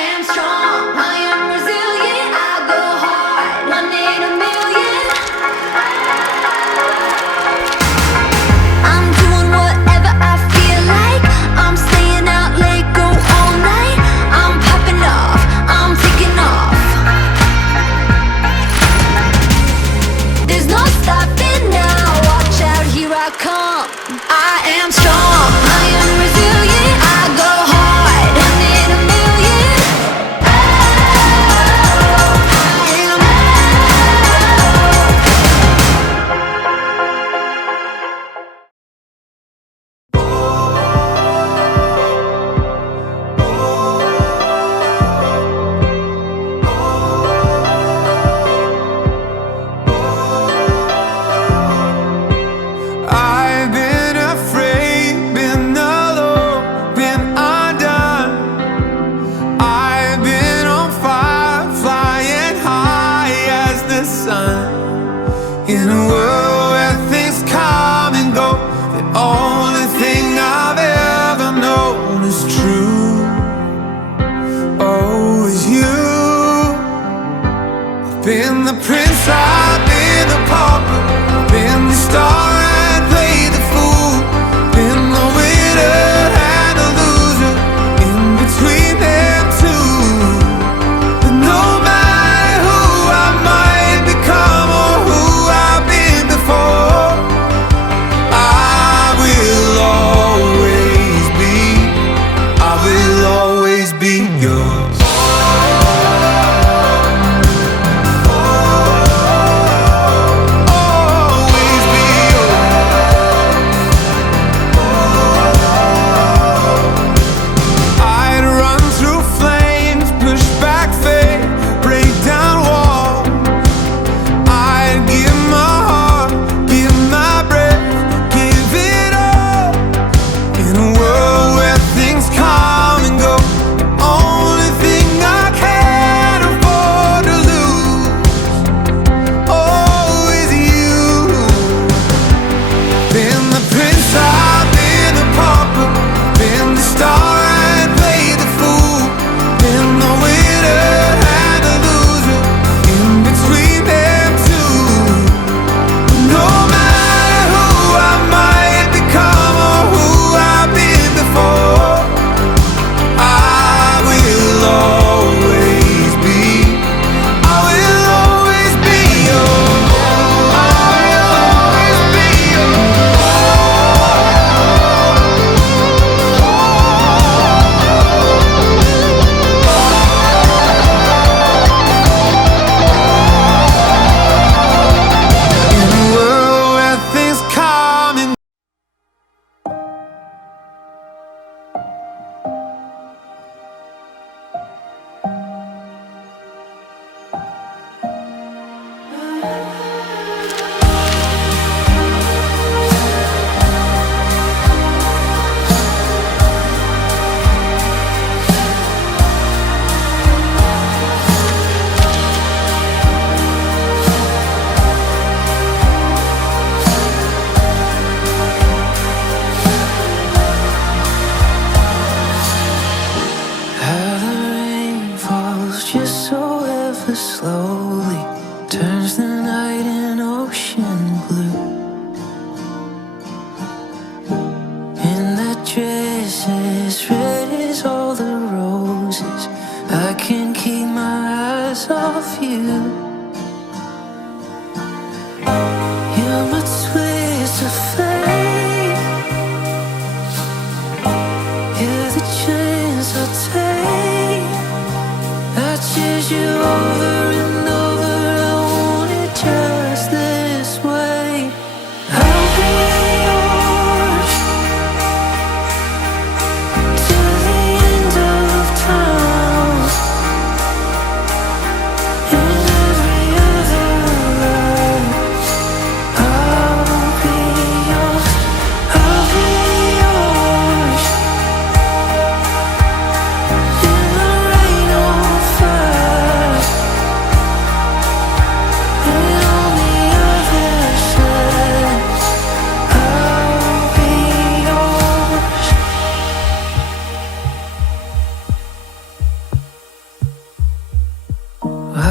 am strong, I am resilient, I go hard, one in a million. I'm doing whatever I feel like, I'm staying out late, go all night, I'm popping off, I'm taking off. There's no stopping now, watch out, here I come. I am strong, I am resilient, I go hard, one in a million. I've been afraid, been alone, been undone. I've been on fire, flying high as the sun. In a world where things come and go, the only thing I've ever known is true. Oh, is you. I've been the prince, I've been the pauper, been the star and played the fool, been the winner and the loser, in between them two. But no matter who I might become or who I've been before, I will always be yours. Always be yours. I'd run through flames, push back fate, break down walls. I'd give my heart, give my breath, give it all. In a world where things come and go, the only thing I can afford to lose, oh, is you. Been the prince, I've been the pauper, been the star and played the fool, been the winner and the loser, in between them two. No matter who I might become or who I've been before, I will always be yours. I will always be in a world where things come and How the rain falls just so ever slowly, turns the night in ocean blue. And that dress is red as all the roses, I can't keep my eyes off you. You're my twist of fate, you're the chance I take. I choose you over and over, I want it just this way. I'll be yours till the end of time, and every other life. I'll be yours, I'll be yours, in the rain or fire.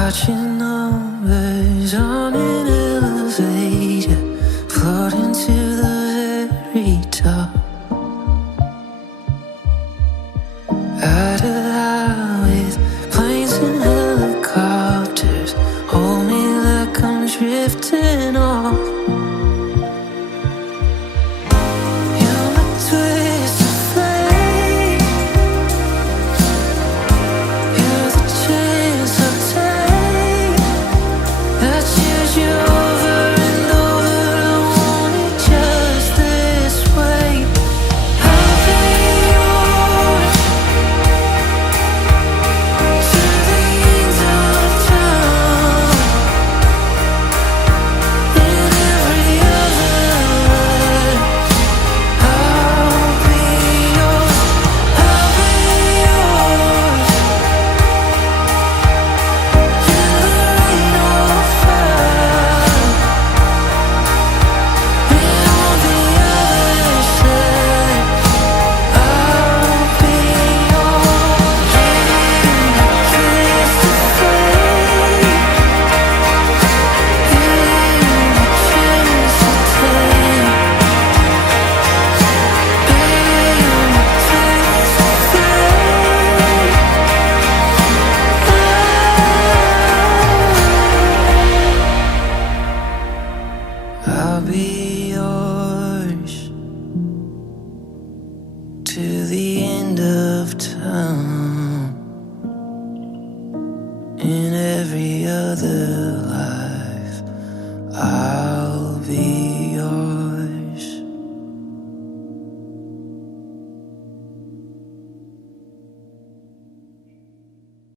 Watching numbers on an elevator, floating to the very top. Out of line with planes and helicopters, hold me like I'm drifting off. You're my twist of fate. You're the chance I take. I choose you over and over. I want it just this way. I'll be yours to the end of time. In every other, I'll be yours. I'll be yours. In the rain or fire, and on the other side, I'll be yours. Twist of fate, you're the chance to take. You're my twist of fate. I'll be yours to the end of time. In every other